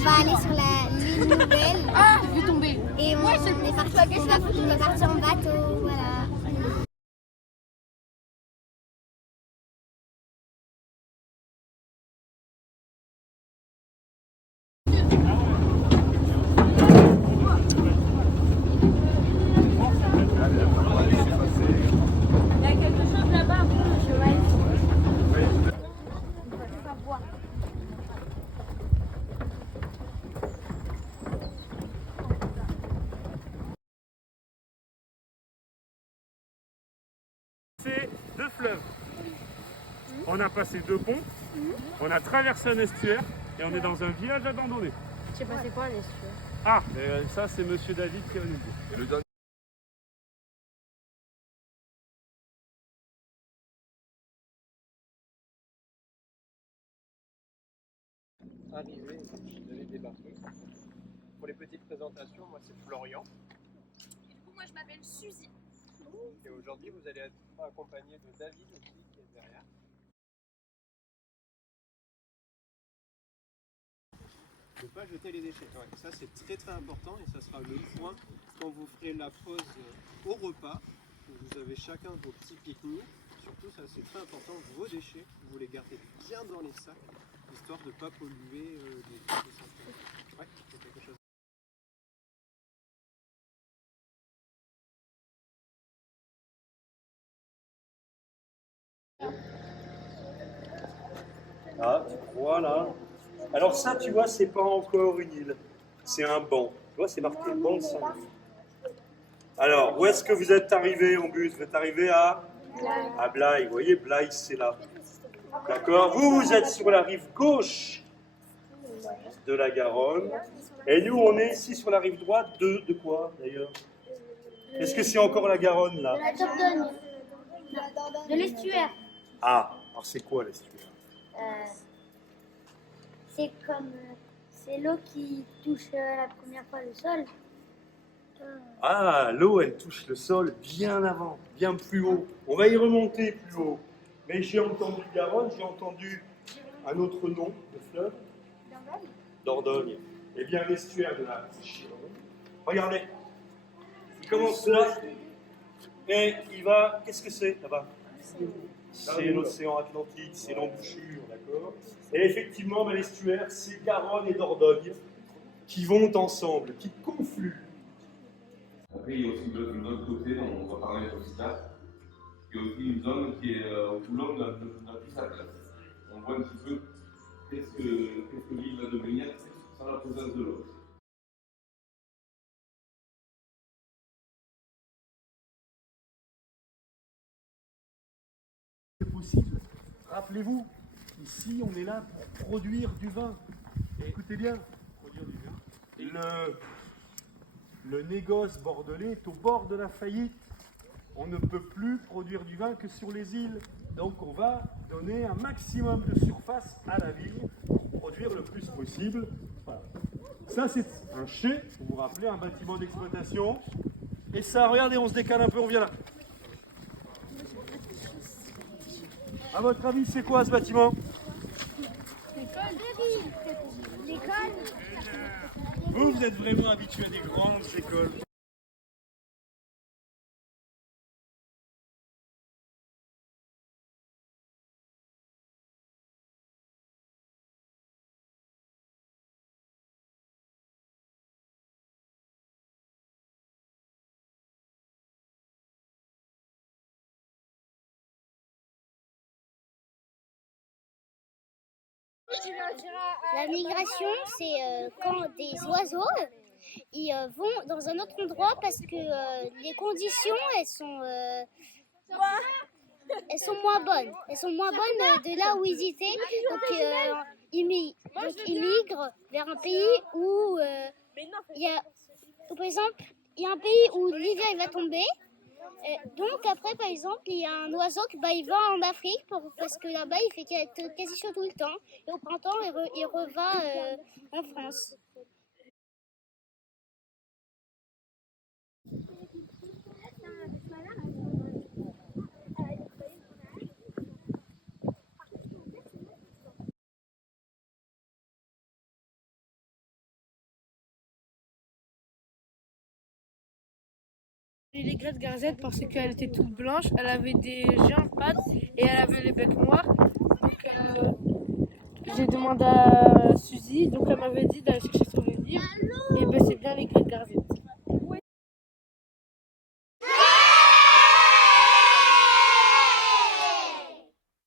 va aller sur l'île nouvelle. Ah, j'ai vu tomber. Et on est parti en bateau, voilà. Il y a quelque chose là-bas. C'est 2 fleuves. On a passé 2 ponts, on a traversé un estuaire et on est dans un village abandonné. Je sais pas c'est quoi l'estuaire. Ah, ça c'est Monsieur David qui va nous le dire. Arrivé, je devais débarquer. Pour les petites présentations, moi c'est Florian. Et du coup, moi je m'appelle Suzy. Et aujourd'hui, vous allez être accompagné de David aussi qui est derrière. Ne pas jeter les déchets. Ouais, ça c'est très très important et ça sera le point quand vous ferez la pause au repas. Vous avez chacun vos petits pique-niques. Surtout, ça c'est très important, vos déchets, vous les gardez bien dans les sacs, histoire de ne pas polluer les centres. Ouais, c'est quelque chose. Ah, tu crois là? Alors ça, tu vois, c'est pas encore une île, c'est un banc. Tu vois, c'est marqué banc de Saint-Louis. Alors, où est-ce que vous êtes arrivé en bus? Vous êtes arrivé à Blaye. Vous voyez, Blaye, c'est là. D'accord? Vous êtes sur la rive gauche de la Garonne. Et nous, on est ici sur la rive droite de quoi, d'ailleurs? Est-ce que c'est encore la Garonne, là? La Dordogne. De l'estuaire. Ah, alors c'est quoi l'estuaire? C'est comme... c'est l'eau qui touche la première fois le sol. Ah, l'eau, elle touche le sol bien avant, bien plus haut. On va y remonter plus haut. Mais j'ai entendu Garonne, j'ai entendu un autre nom de fleuve. Dordogne. Eh bien, l'estuaire de la Gironde. Regardez, il commence là et il va. Qu'est-ce que c'est là-bas? C'est l'océan Atlantique, c'est l'embouchure, d'accord? Et effectivement, ben, l'estuaire, c'est Garonne et Dordogne qui vont ensemble, qui confluent. Après, il y a aussi de l'autre côté, on va parler aussi tard, il y a aussi une zone qui est où l'homme n'a plus sa place. On voit un petit peu qu'est-ce que l'île va devenir sans la présence de l'eau. C'est possible. Rappelez-vous, ici, on est là pour produire du vin. Et écoutez bien, produire du vin. Le négoce bordelais est au bord de la faillite. On ne peut plus produire du vin que sur les îles. Donc on va donner un maximum de surface à la ville pour produire le plus possible. Voilà. Ça c'est un chai, vous vous rappelez, un bâtiment d'exploitation. Et ça, regardez, on se décale un peu, on vient là. À votre avis, c'est quoi ce bâtiment? L'école. Vous êtes vraiment habitué à des grandes écoles. La migration, c'est quand des oiseaux ils vont dans un autre endroit parce que les conditions elles sont moins bonnes. Elles sont moins bonnes de là où ils étaient. Donc ils migrent vers un pays où il y a, par exemple, il y a un pays où l'hiver il va tomber. Donc après, par exemple, il y a un oiseau qui il va en Afrique parce que là-bas il fait quasi chaud tout le temps. Et au printemps, il revient en France. Les Grete Garzette parce qu'elle était toute blanche, elle avait des géantes pattes et elle avait le bec noir. Donc j'ai demandé à Suzy, donc elle m'avait dit d'aller chercher sur le livre.